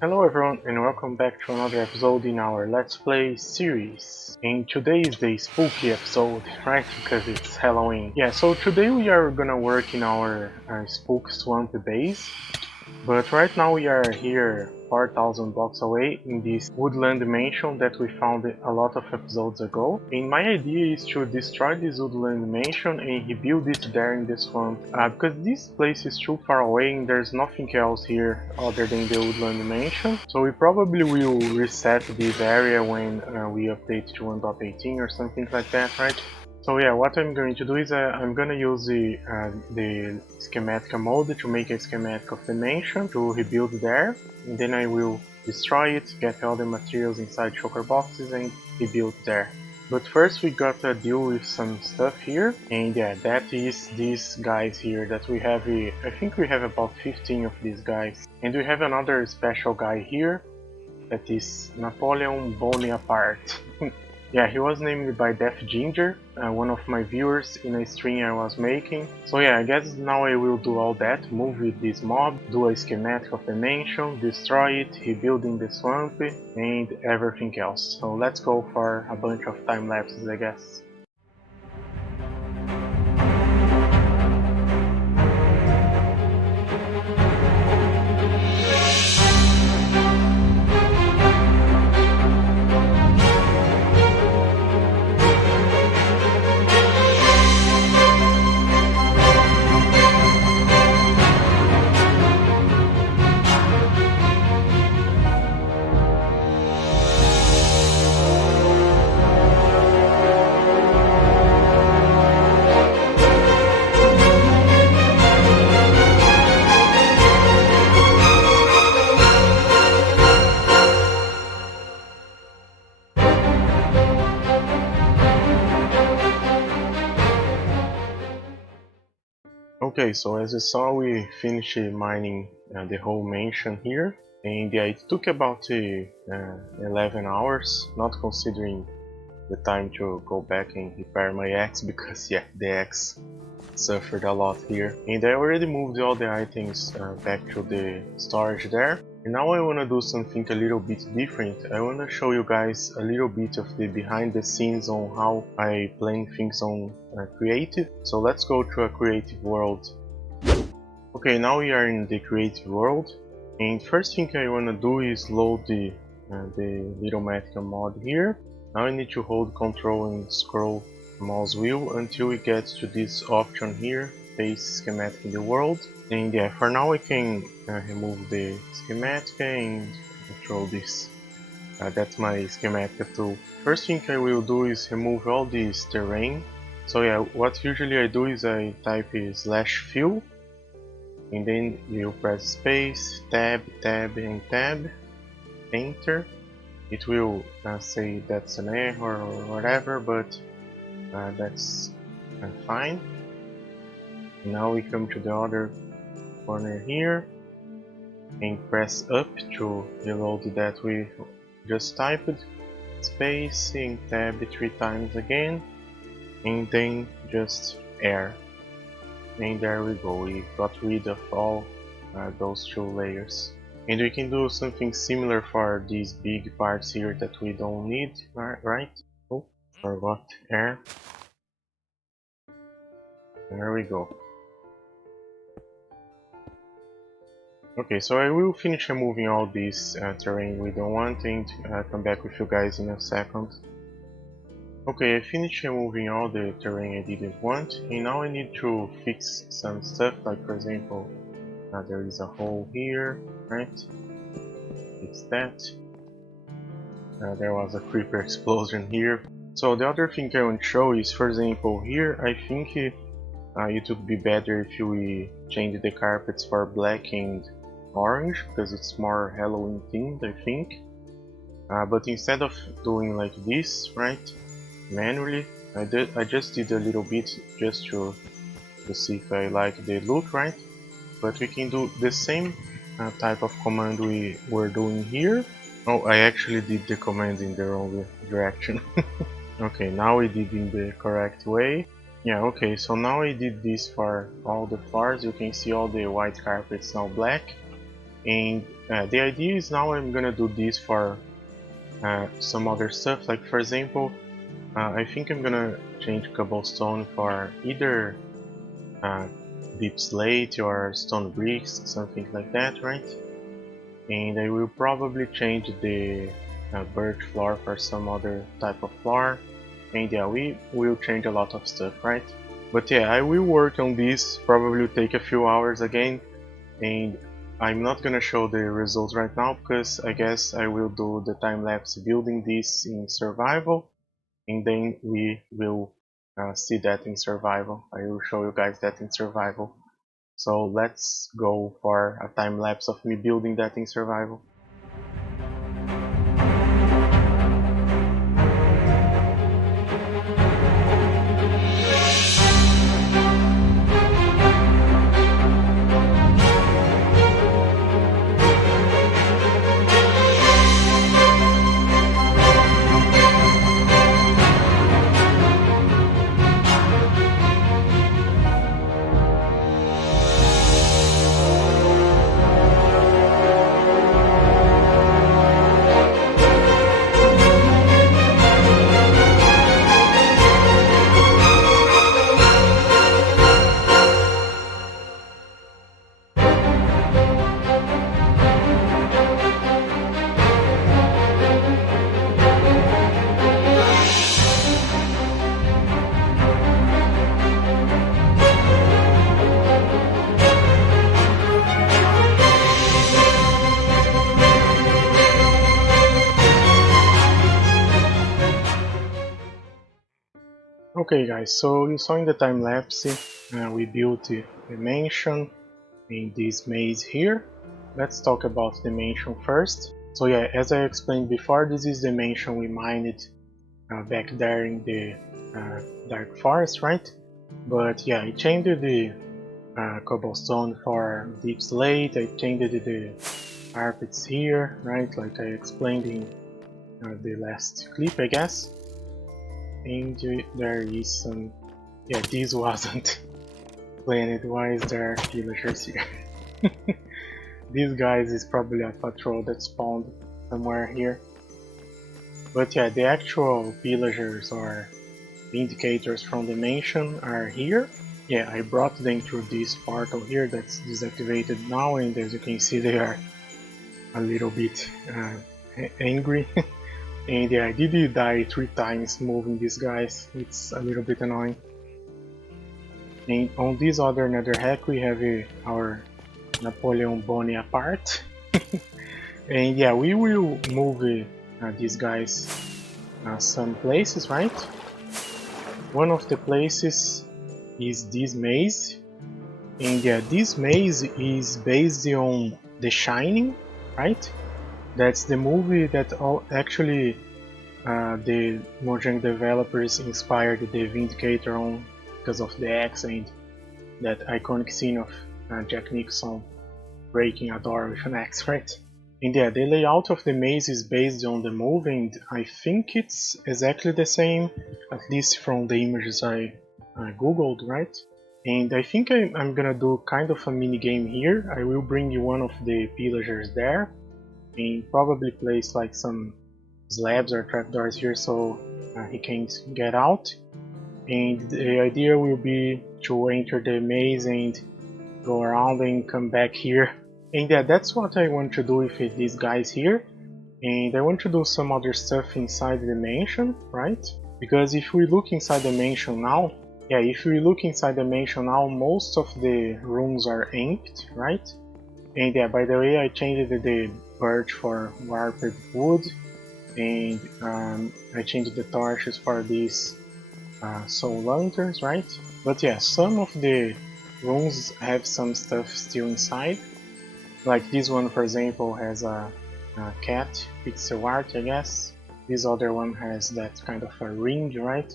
Hello everyone and welcome back to another episode in our Let's Play series. And today is the spooky episode, right? Because it's Halloween. Yeah, so today we are gonna work in our spook swamp base. But right now we are here 4,000 blocks away in this woodland mansion that we found a lot of episodes ago. And my idea is to destroy this woodland mansion and rebuild it there in the swamp. Because this place is too far away and there's nothing else here other than the woodland mansion. So we probably will reset this area when we update to 1.18 or something like that, right? So yeah, what I'm going to do is I'm gonna use the schematic mode to make a schematic of the mansion to rebuild there, and then I will destroy it, get all the materials inside shulker boxes and rebuild there. But first we gotta deal with some stuff here, and yeah, that is these guys here that we have. I think we have about 15 of these guys, and we have another special guy here that is Napoleon Bonaparte. Yeah, he was named by Deaf Ginger, one of my viewers in a stream I was making. So yeah, I guess now I will do all that, move with this mob, do a schematic of the mansion, destroy it, rebuilding the swamp, and everything else. So let's go for a bunch of time lapses, I guess. Okay, so as you saw, we finished mining the whole mansion here, and yeah, it took about 11 hours, not considering the time to go back and repair my axe, because yeah, the axe suffered a lot here. And I already moved all the items back to the storage there. And now I wanna do something a little bit different. I wanna show you guys a little bit of the behind the scenes on how I plan things on creative. So let's go to a creative world. Okay, now we are in the creative world. And first thing I wanna do is load the little magical mod here. Now I need to hold Ctrl and scroll mouse wheel until we get to this option here, paste schematic in the world. And yeah, for now I can remove the schematic and control this. That's my schematic tool. First thing I will do is remove all this terrain. So yeah, what usually I do is I type /fill, and then you press space, tab, and tab, enter. It will say that's an error or whatever, but that's fine. Now we come to the other corner here and press up to reload that we just typed, space and tab 3 times again, and then just air. And there we go, we got rid of all those 2 layers. And we can do something similar for these big parts here that we don't need, right? Oh, forgot air. There we go. Okay, so I will finish removing all this terrain we don't want and come back with you guys in a second. Okay, I finished removing all the terrain I didn't want, and now I need to fix some stuff, like for example, there is a hole here, right? Fix that. There was a creeper explosion here. So the other thing I want to show is, for example, here I think it would be better if we change the carpets for black and orange, because it's more Halloween themed, I think. But instead of doing like this, right, manually, I just did a little bit just to see if I like the look, right? But we can do the same type of command we were doing here. Oh, I actually did the command in the wrong direction. Okay, now we did in the correct way. Yeah, okay, so now I did this for all the floors. You can see all the white carpets now black. And the idea is now I'm gonna do this for some other stuff, like for example, I think I'm gonna change cobblestone for either deep slate or stone bricks, something like that, right? And I will probably change the birch floor for some other type of floor, and yeah, we will change a lot of stuff, right? But yeah, I will work on this, probably will take a few hours again, and I'm not gonna show the results right now because I guess I will do the time-lapse building this in survival, and then we will see that in survival. I will show you guys that in survival. So let's go for a time-lapse of me building that in survival. Okay guys, so you saw in the time lapse we built a mansion in this maze here. Let's talk about the mansion first. So yeah, as I explained before, this is the mansion we mined back there in the dark forest, right? But yeah, I changed the cobblestone for deep slate, I changed the carpets here, right? Like I explained in the last clip, I guess. And there is some... yeah, this wasn't planned. Why is there villagers here? These guys is probably a patrol that spawned somewhere here. But yeah, the actual villagers or indicators from the mansion are here. Yeah, I brought them through this portal here that's deactivated now, and as you can see they are a little bit angry. And yeah, I did die 3 times moving these guys, it's a little bit annoying. And on this other nether hack we have our Napoleon Bonaparte. And yeah, we will move these guys some places, right? One of the places is this maze. And yeah, this maze is based on The Shining, right? That's the movie that actually the Mojang developers inspired the Vindicator on because of the axe and that iconic scene of Jack Nicholson breaking a door with an axe, right? And yeah, the layout of the maze is based on the movie, and I think it's exactly the same, at least from the images I googled, right? And I think I'm gonna do kind of a mini game here. I will bring you one of the villagers there and probably place like some slabs or trapdoors here so he can't get out. And the idea will be to enter the maze and go around and come back here. And yeah, that's what I want to do with these guys here. And I want to do some other stuff inside the mansion, right? Because if we look inside the mansion now, yeah, if we look inside the mansion now, most of the rooms are empty, right? And yeah, by the way, I changed the birch for warped wood, and I changed the torches for these soul lanterns, right? But yeah, some of the rooms have some stuff still inside. Like this one, for example, has a cat, pixel art, I guess. This other one has that kind of a ring, right?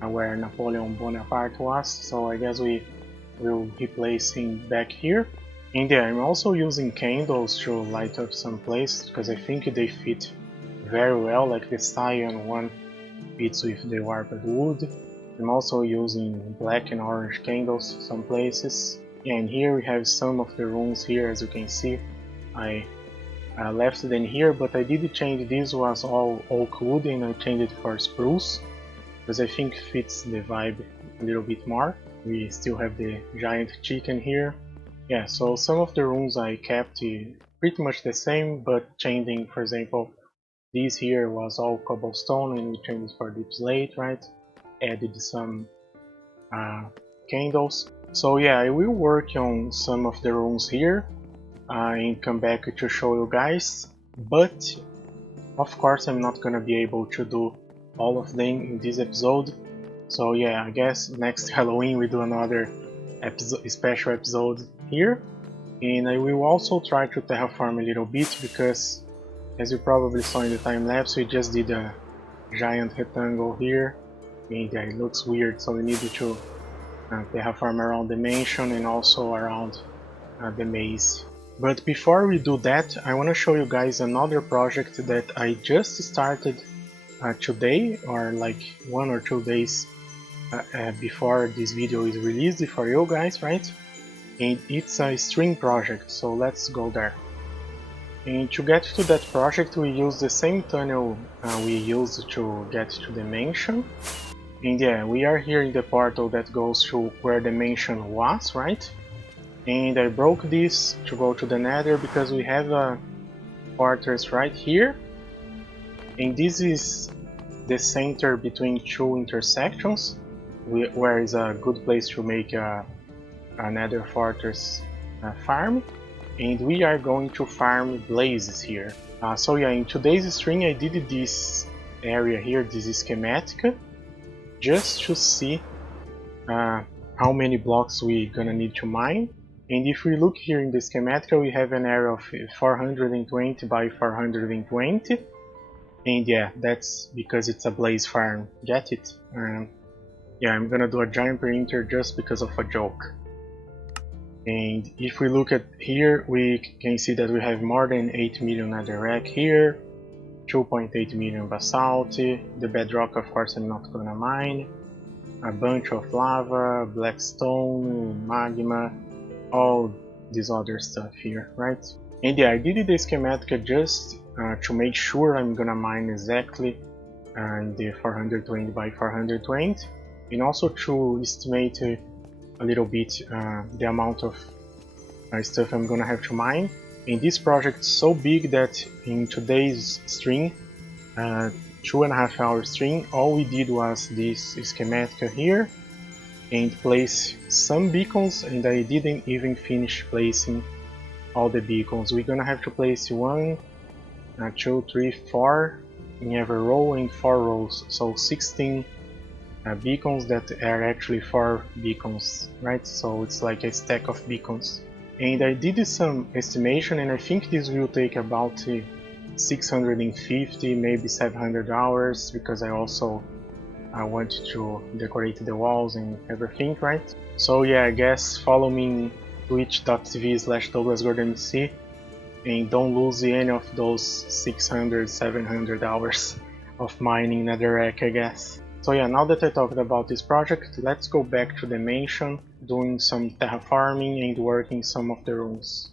Where Napoleon Bonaparte was, so I guess we will replace him back here. And yeah, I'm also using candles to light up some places because I think they fit very well, like the cyan one fits with the warped wood. I'm also using black and orange candles some places. And here we have some of the rooms here, as you can see. I left than here, but I did change. This was all oak wood and I changed it for spruce because I think fits the vibe a little bit more. We still have the giant chicken here. Yeah, so some of the rooms I kept pretty much the same, but changing, for example, this here was all cobblestone and we changed it for deep slate, right? Added some candles. So yeah, I will work on some of the rooms here and come back to show you guys, but of course I'm not gonna be able to do all of them in this episode. So yeah, I guess next Halloween we do another special episode here, and I will also try to terraform a little bit because, as you probably saw in the time lapse, we just did a giant rectangle here and yeah, it looks weird, so we needed to terraform around the mansion and also around the maze. But before we do that, I want to show you guys another project that I just started today, or like 1 or 2 days before this video is released for you guys, right? And it's a string project, so let's go there. And to get to that project we use the same tunnel we used to get to the mansion. And yeah, we are here in the portal that goes to where the mansion was, right? And I broke this to go to the nether because we have a fortress right here. And this is the center between two intersections, where is a good place to make a nether fortress farm. And we are going to farm blazes here. So yeah, in today's stream I did this area here, this schematic, just to see how many blocks we gonna need to mine. And if we look here in the schematic, we have an area of 420 by 420, and yeah, that's because it's a blaze farm. Get it? Yeah, I'm gonna do a giant perimeter just because of a joke. And if we look at here, we can see that we have more than 8 million netherrack here, 2.8 million basalt, the bedrock of course I'm not gonna mine, a bunch of lava, black stone, magma, all this other stuff here, right? And yeah, I did the schematic just to make sure I'm gonna mine exactly in the 420 by 420, and also to estimate a little bit the amount of stuff I'm gonna have to mine. And this project is so big that in today's stream, 2.5 hour stream, all we did was this schematic here and place some beacons, and I didn't even finish placing all the beacons. We're gonna have to place 1, 2, 3, 4 in every row and 4 rows, so 16 beacons that are actually 4 beacons, right? So it's like a stack of beacons. And I did some estimation, and I think this will take about 650, maybe 700 hours, because I also want to decorate the walls and everything, right? So yeah, I guess follow me in twitch.tv/DouglasGordonMC and don't lose any of those 600, 700 hours of mining netherrack, I guess. So yeah, now that I talked about this project, let's go back to the mansion, doing some terraforming and working some of the rooms.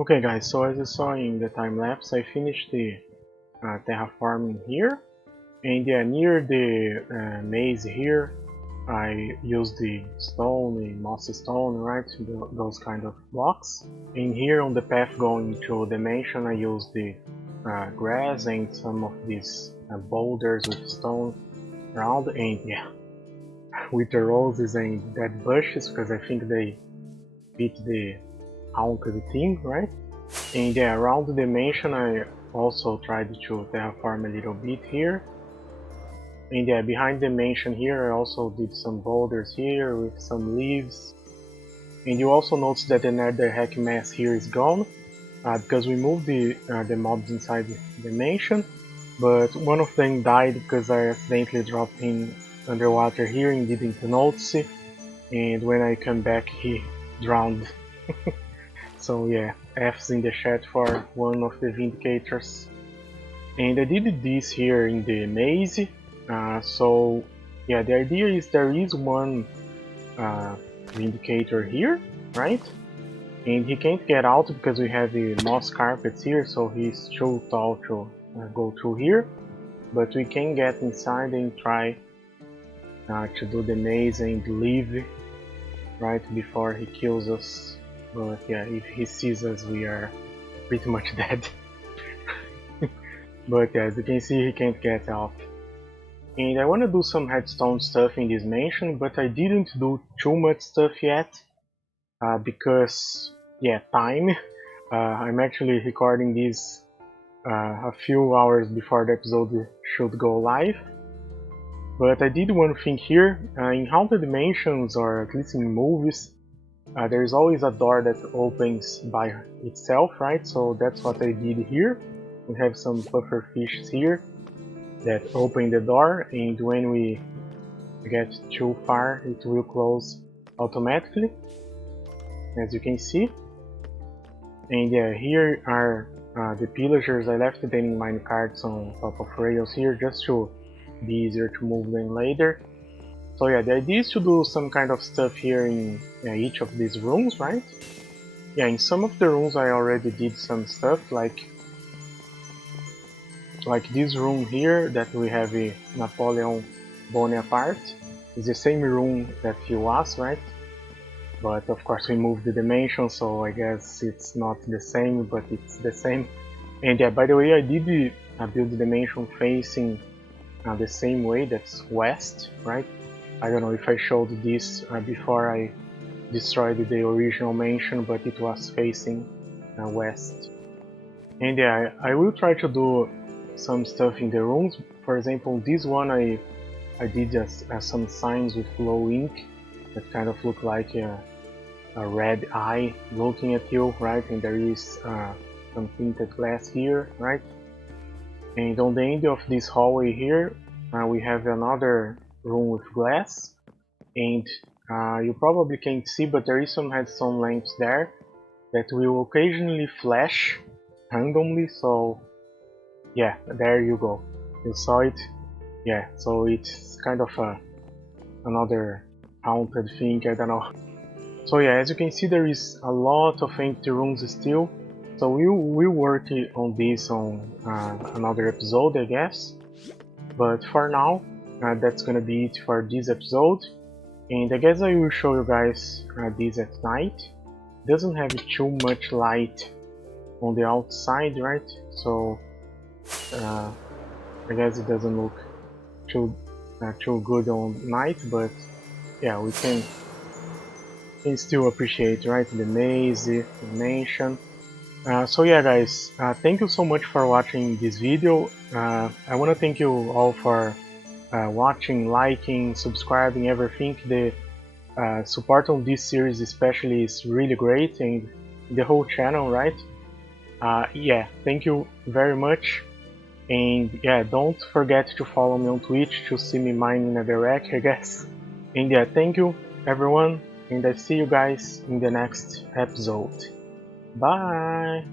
Okay guys, so as you saw in the time lapse, I finished the terraforming here, and yeah, near the maze here I used the stone, the mossy stone, right, those kind of blocks. And here on the path going to the mansion I used the grass and some of these boulders with stone around, and yeah, with the roses and dead bushes, because I think they fit the haunted theme, right? And yeah, around the mansion I also tried to terraform a little bit here. And yeah, behind the mansion here I also did some boulders here with some leaves. And you also notice that the nether heck mass here is gone, because we moved the mobs inside the mansion, but one of them died because I accidentally dropped him underwater here and didn't notice it, and when I come back he drowned. So yeah, F's in the chat for one of the Vindicators. And I did this here in the maze, so yeah, the idea is there is one Vindicator here, right? And he can't get out because we have the moss carpets here, so he's too tall to go through here. But we can get inside and try to do the maze and leave right before he kills us. But yeah, if he sees us, we are pretty much dead. But yeah, as you can see, he can't get out. And I want to do some headstone stuff in this mansion, but I didn't do too much stuff yet, because, yeah, time. I'm actually recording this a few hours before the episode should go live. But I did one thing here. In haunted mansions, or at least in movies, there is always a door that opens by itself, right? So that's what I did here. We have some puffer fishes here that open the door, and when we get too far it will close automatically, as you can see. And here are the pillagers. I left them in minecarts on top of rails here just to be easier to move them later. So yeah, the idea is to do some kind of stuff here in each of these rooms, right? Yeah, in some of the rooms I already did some stuff, like this room here that we have a Napoleon Bonaparte. It's the same room that he was, right? But of course we moved the dimension, so I guess it's not the same, but it's the same. And yeah, by the way, I did build the dimension facing the same way, that's west, right? I don't know if I showed this before I destroyed the original mansion, but it was facing west. And yeah, I will try to do some stuff in the rooms. For example, this one I did just some signs with glow ink that kind of look like a red eye looking at you, right? And there is some tinted glass here, right? And on the end of this hallway here, we have another room with glass, and you probably can't see, but there is some redstone lamps there that will occasionally flash randomly, so yeah, there you go. You saw it? Yeah, so it's kind of another haunted thing, I don't know. So yeah, as you can see, there is a lot of empty rooms still, so we'll work on this on another episode, I guess. But for now, that's gonna be it for this episode, and I guess I will show you guys this at night. Doesn't have too much light on the outside, right? So I guess it doesn't look too good on night, but yeah, we can still appreciate, right, the maze, the mansion. So yeah, guys, thank you so much for watching this video. I want to thank you all for watching, liking, subscribing, everything. The support on this series especially is really great, and the whole channel, right? Yeah, thank you very much. And yeah, don't forget to follow me on Twitch to see me mining netherrack, I guess. And yeah, thank you everyone, and I see you guys in the next episode. Bye!